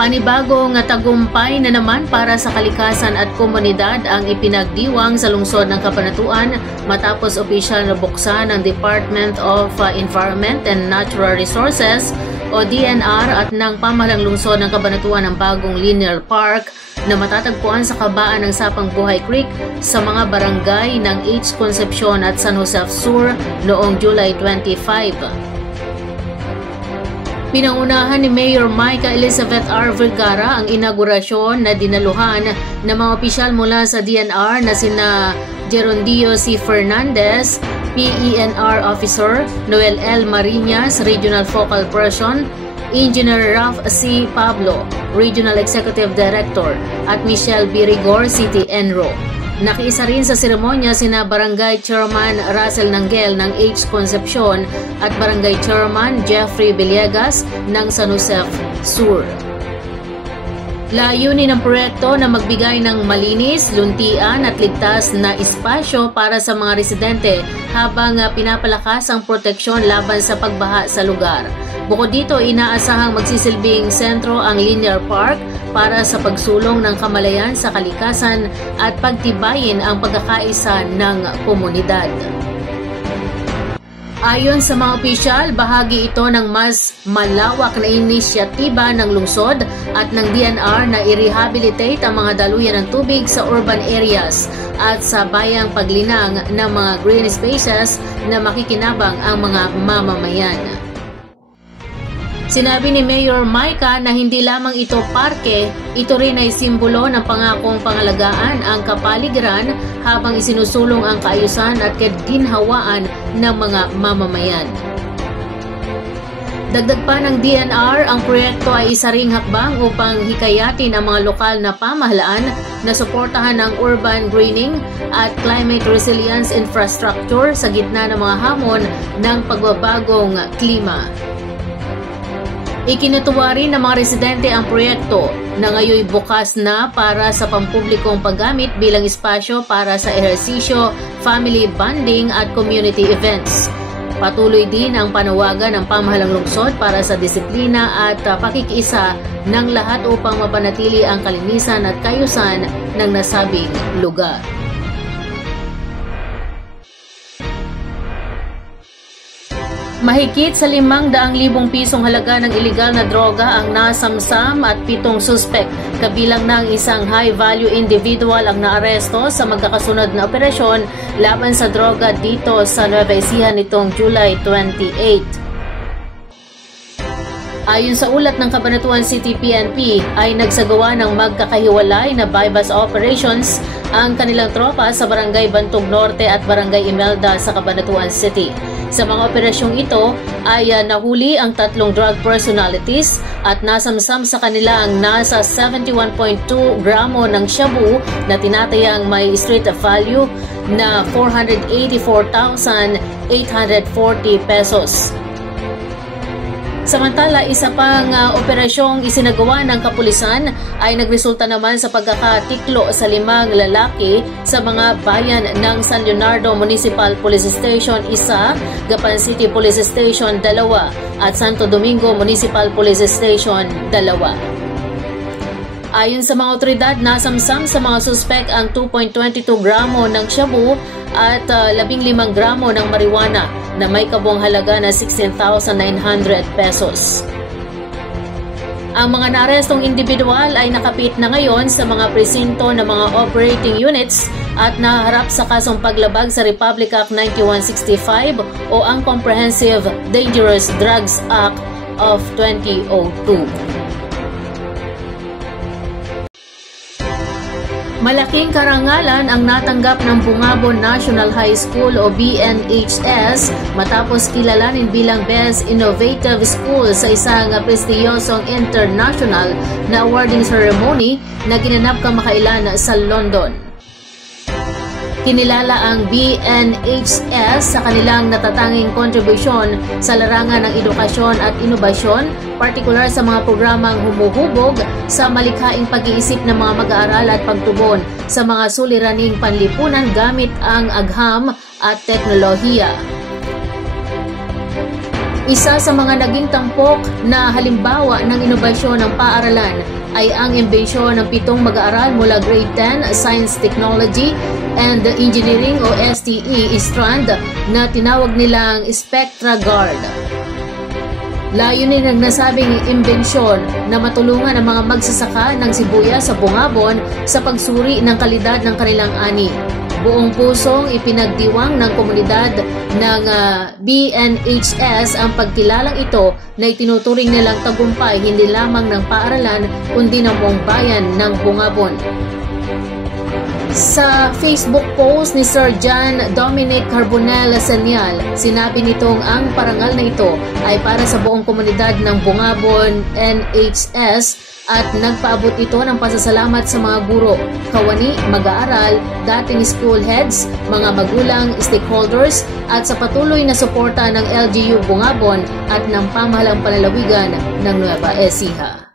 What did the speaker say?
Panibagong tagumpay na naman para sa kalikasan at komunidad ang ipinagdiwang sa lungsod ng Cabanatuan matapos opisyal na buksan ng Department of Environment and Natural Resources o DNR at ng pamahalang lungsod ng Cabanatuan ng bagong linear park na matatagpuan sa kabaan ng Sapang Buhay Creek sa mga barangay ng H. Concepcion at San Jose Sur noong July 25. Pinangunahan ni Mayor Micah Elizabeth R. Vergara ang inaugurasyon na dinaluhan ng mga opisyal mula sa DNR na sina Gerondio C. Fernandez, PENR Officer, Noel L. Marinas, Regional Focal Person, Engineer Ralph C. Pablo, Regional Executive Director, at Michelle B. Rigor, City Enro. Nakiisa rin sa seremonya sina Barangay Chairman Russell Nanggel ng H. Concepcion at Barangay Chairman Jeffrey Villegas ng San Jose Sur. Layunin ng proyekto na magbigay ng malinis, luntian at ligtas na espasyo para sa mga residente habang pinapalakas ang proteksyon laban sa pagbaha sa lugar. Bukod dito, inaasahang magsisilbing sentro ang linear park para sa pagsulong ng kamalayan sa kalikasan at pagtibayin ang pagkakaisa ng komunidad. Ayon sa mga opisyal, bahagi ito ng mas malawak na inisyatiba ng lungsod at ng DNR na i-rehabilitate ang mga daluyan ng tubig sa urban areas at sa bayang paglinang ng mga green spaces na makikinabang ang mga mamamayan. Sinabi ni Mayor Micah na hindi lamang ito parke, ito rin ay simbolo ng pangakong pangalagaan ang kapaligiran habang isinusulong ang kaayusan at kaginhawaan ng mga mamamayan. Dagdag pa ng DNR, ang proyekto ay isa ring hakbang upang hikayatin ang mga lokal na pamahalaan na suportahan ang urban greening at climate resilience infrastructure sa gitna ng mga hamon ng pagbabagong klima. Ikinutuwa rin ng mga residente ang proyekto na ngayon bukas na para sa pampublikong paggamit bilang espasyo para sa ehersisyo, family bonding at community events. Patuloy din ang panawagan ng pamahalang lungsod para sa disiplina at pakikiisa ng lahat upang mapanatili ang kalinisan at kaayusan ng nasabing lugar. Mahigit sa 500,000 pisong halaga ng ilegal na droga ang nasamsam at 7 suspek, kabilang ng isang high-value individual ang naaresto sa magkakasunod na operasyon laban sa droga dito sa Nueva Ecija nitong July 28. Ayon sa ulat ng Cabanatuan City PNP ay nagsagawa ng magkakahiwalay na bypass operations ang kanilang tropa sa Barangay Bantog Norte at Barangay Imelda sa Cabanatuan City. Sa mga operasyong ito ay nahuli ang 3 drug personalities at nasamsam sa kanila ang nasa 71.2 gramo ng shabu na tinatayang may street value na 484,840 pesos. Samantala, isa pang operasyong isinagawa ng kapulisan ay nagresulta naman sa pagkakatiklo sa 5 lalaki sa mga bayan ng San Leonardo Municipal Police Station 1, Gapan City Police Station 2 at Santo Domingo Municipal Police Station 2. Ayon sa mga otoridad, nasamsam sa mga suspek ang 2.22 gramo ng shabu at 15 gramo ng marijuana na may kabuang halaga na 16,900 pesos. Ang mga naarestong individual ay nakapit na ngayon sa mga presinto ng mga operating units at naharap sa kasong paglabag sa Republic Act 9165 o ang Comprehensive Dangerous Drugs Act of 2002. Malaking karangalan ang natanggap ng Bungabon National High School o BNHS matapos kilalanin bilang Best Innovative School sa isang prestiyosong international na awarding ceremony na ginanap kamakailan sa London. Kinilala ang BNHS sa kanilang natatanging kontribusyon sa larangan ng edukasyon at inobasyon, partikular sa mga programang humuhubog sa malikhaing pag-iisip ng mga mag-aaral at pagtugon sa mga suliraning panlipunan gamit ang agham at teknolohiya. Isa sa mga naging tampok na halimbawa ng inobasyon ng paaralan ay ang imbensyon ng 7 mag-aaral mula Grade 10 Science, Technology and Engineering o STE strand na tinawag nilang Spectra Guard. Layunin ng nasabing imbensyon na matulungan ang mga magsasaka ng sibuyas sa Bungabon sa pagsuri ng kalidad ng kanilang ani. Buong pusong ipinagdiwang ng komunidad ng BNHS ang pagkilalang ito na itinuturing nilang tagumpay hindi lamang ng paaralan kundi ng buong bayan ng Bungabon. Sa Facebook post ni Sir John Dominic Carbonell Sanyal, sinabi nitong ang parangal na ito ay para sa buong komunidad ng Bungabon NHS at nagpaabot ito ng pasasalamat sa mga guro, kawani, mag-aaral, dating school heads, mga magulang, stakeholders at sa patuloy na suporta ng LGU Bungabon at ng pamahalang panlalawigan ng Nueva Ecija.